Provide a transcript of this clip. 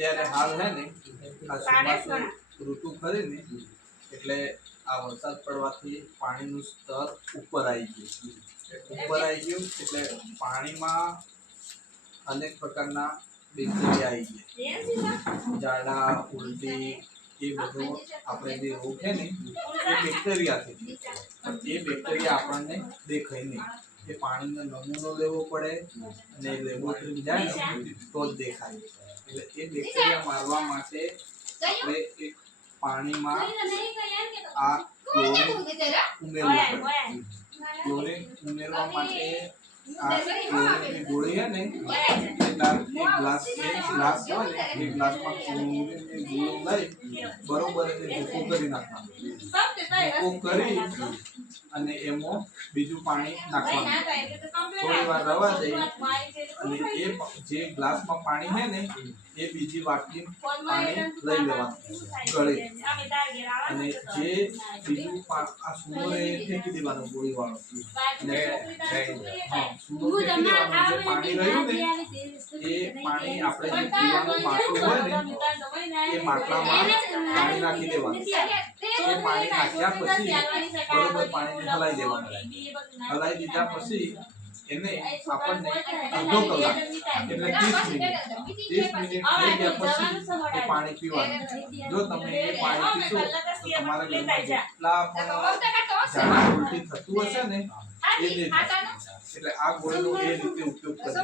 અત્યારે હાલ હે ને આ ચોમાસુ ઋતુ ખરી ને એટલે આ વરસાદ પડવાથી પાણીનું સ્તર ઉપર આવી ગયું એટલે પાણીમાં અનેક પ્રકારના બેક્ટેરિયા આવી ગયા, ઝાડા, ઉલટી એ બધો આપણે જે રોગ છે ને એ બેક્ટેરિયાથી, પણ એ બેક્ટેરિયા આપણને દેખાય નહીં. એ પાણીનો નમૂનો લેવો પડે અને લેબોરેટરી જાય ને તો જ દેખાય. એટલે એ બેક્ટેરિયા મારવા માટે આપણે એક પાણીમાં આ ક્લોરીન ઉમેરવું પડે. ક્લોરીન ઉમેરવા માટે આ ક્લોરીનની ગોળી છે ને એક ગ્લાસ હોય ને એ ગ્લાસમાં ક્લોરીનની ગોળી લઈ બરોબર એને ભૂકો કરી નાખવાનો. ભૂકો કરી અને એમાં બીજું પાણી નાખવાનું, થોડી વાર રવા દઈ અને એ જે ગ્લાસમાં પાણી છે ને એ બીજી વાટકી પાણી લઈ લેવાનું ગળી, અને જે બીજું આ સૂનો એ ફેંકી દેવાનું ગોળી વાળો, અને સૂનો ફેંકી દેવાનું. જે પાણી રહ્યું ને એ પાણી આપણે જે પીવાનું માટલું હોય ને એ માટલામાં પાણી નાખી દેવાનું. એ પાણી નાખ્યા પછી બરોબર પાણીને હલાઈ દેવાનું. હલાઈ દીધા પછી એને આપણને અડધો કલાક એટલે 30 મિનિટ થઈ ગયા પછી એ પાણી પીવાનું. જો તમે એ પાણી પીશો તો તમારા ઘરમાં જેટલા પણ ઝાડા ઉલટી થતું હશે ને એ નહીં થાય. એટલે આ ગોળીનો એ રીતે ઉપયોગ કરજો.